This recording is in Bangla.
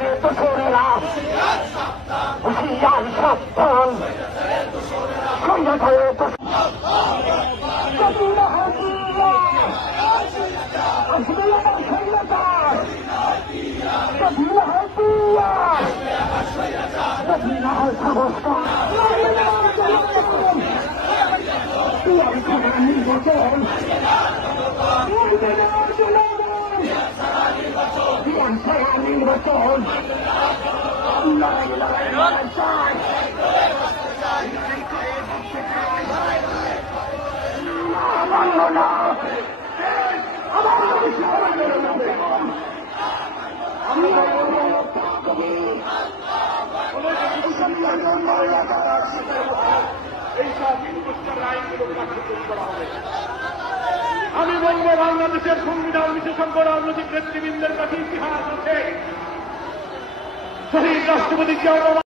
স্বৈরাচারের দোসরেরা হুঁশিয়ার সাবধান স্বৈরাচারের নির্বাচন আমি বলবো বাংলাদেশের সংবিধান বিশেষজ্ঞ রাজনৈতিক নেতৃবৃন্দের কাছে ইতিহাস আছে শহীদ রাষ্ট্রপতি জিয়াউর রহমান